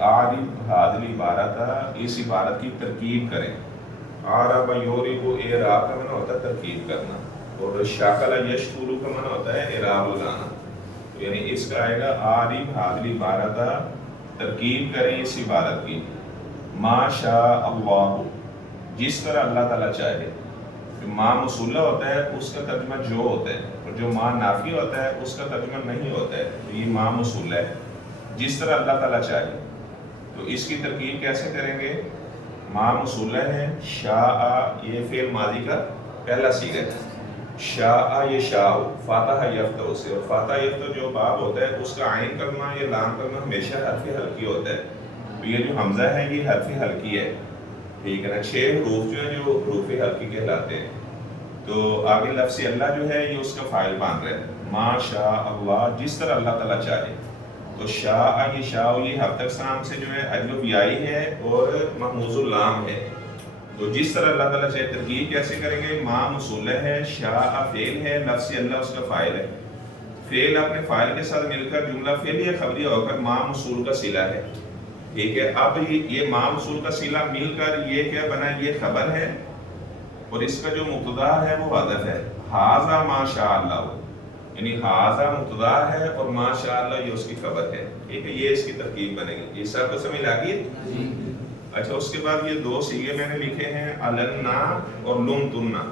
عارب حاضل عبارت ہے، اس عبارت کی ترکیب کریں۔ عرب یورب اعراب کا معنی ہوتا ہے ترکیب کرنا، اور شاکل یشکر کا معنی ہوتا ہے اعراب لگانا۔ یعنی اس کا آئے گا عارب حاضل عبارت ہے، ترکیب کریں اس عبارت کی۔ ما شاء اللہ، جس طرح اللہ تعالیٰ چاہے۔ جو ما موصولہ ہوتا ہے اس کا ترجمہ جو ہوتا ہے، اور جو ما نافی ہوتا ہے اس کا ترجمہ نہیں ہوتا ہے، تو یہ ما موصولہ ہے، جس طرح اللہ تعالیٰ چاہے۔ تو اس کی ترکیب کیسے کریں گے؟ ما موصولہ ہے، شاء یہ فعل ماضی کا پہلا صیغہ ہے، شاء یہ شاء، فاتح یفتح سے، اور فاتح یفتح جو باب ہوتا ہے اس کا عین کرنا یا لام کرنا ہمیشہ حرف حلقی ہوتا ہے۔ تو یہ جو حمزہ ہے یہ حرف حلقی ہے، ٹھیک ہے نا، 6 حروف جو ہیں جو حروف حلقی کہلاتے ہیں۔ تو آگے لفظ اللہ جو ہے یہ اس کا فاعل بن رہا ہے، ما شاء اللہ، جس طرح اللہ تعالیٰ چاہے۔ تو شاء یہ شاء یہ ہفتہ اقسام سے جو ہے اجلب یائی ہے اور محموز اللام ہے۔ تو جس طرح اللہ تعالیٰ چاہے ترکیب کیسے کریں گے؟ ما موصولہ ہے، شاء فعل ہے، لفظ اللہ اس کا فاعل ہے۔ فعل اپنے فاعل کے ساتھ مل کر جملہ فعلیہ خبریہ ہو کر ما موصول کا صلہ ہے، ٹھیک ہے۔ اب یہ ما موصول کا صلہ مل کر یہ کیا بنا؟ یہ خبر ہے، اور اس کا جو مبتدا ہے وہ حذف ہے، ھذا ما شاء اللہ، یعنی ھذا مبتدا ہے اور ما شاء اللہ یہ اس کی خبر ہے، ٹھیک ہے۔ یہ اس کی ترکیب بنے گی۔ یہ سب کو سمجھ آ گئی؟ اچھا، اس کے بعد یہ 2 صیغے میں نے لکھے ہیں، النا اور لمتنا۔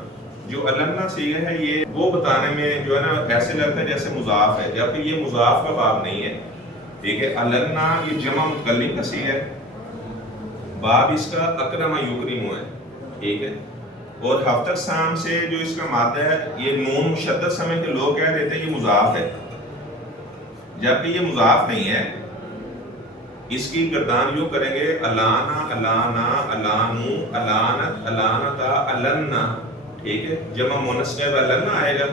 جو النا صیغہ ہے یہ وہ بتانے میں جو ہے نا ایسے لگتا ہے جیسے مضاف ہے، جبکہ یہ مضاف کا باب نہیں ہے، ٹھیک ہے۔ النا یہ جمع متکلم کا صیغہ ہے، باب اس کا اکرم یکرم ہے، ٹھیک ہے۔ اور ہفتہ اقسام سے جو اس کا مادہ ہے یہ نون مشدد سمجھ کے لوگ کہہ دیتے ہیں یہ مضاف ہے، جبکہ یہ مضاف نہیں ہے۔ اس کی گردان یوں کریں گے، الانا الانا الانو الانت الانتا النا، ٹھیک ہے۔ جمع مؤنث کا النا آئے گا،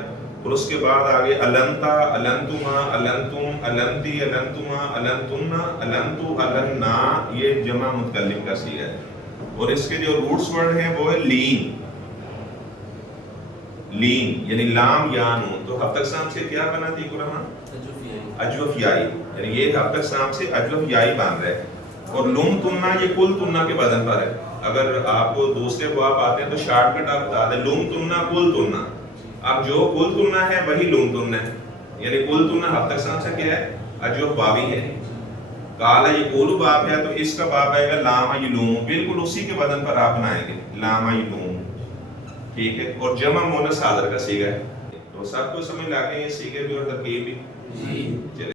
اور اس کے بعد آگے النتا النتما النتم النتی النتما النتنا النتو النا، یہ جمع متکلم کا صیغہ ہے۔ اور اس کے جو روٹس ورڈ ہیں وہ ہے لین، لین یعنی لام یا نون۔ تو ہفتہ اقسام سے کیا بنا تھی قرآن؟ اجوف یائی، یعنی یہ ہفتہ اقسام سے اجوف یائی بن رہا ہے۔ اور لم تننا یہ کل تننا کے بدن پر ہے۔ اگر آپ کو دوسرے باب آتے ہیں تو شارٹ کٹ آپ بتا دیں، لم تننا کل تننا۔ اب جو کل تننا ہے وہی لم تننا ہے، یعنی کل تننا ہفتہ اقسام سے کیا ہے؟ اجوف بابی ہے۔ کالا یہ کول باب ہے تو اس کا باب آئے گا لام یلوم، بالکل اسی کے بدن پر آپ بنائیں گے لام یلوم، ٹھیک ہے۔ اور جمع مؤنث حاضر کا صیغہ ہے۔ تو سب کو سمجھ لا کے یہ صیغے بھی اور ترکیب بھی؟ جی۔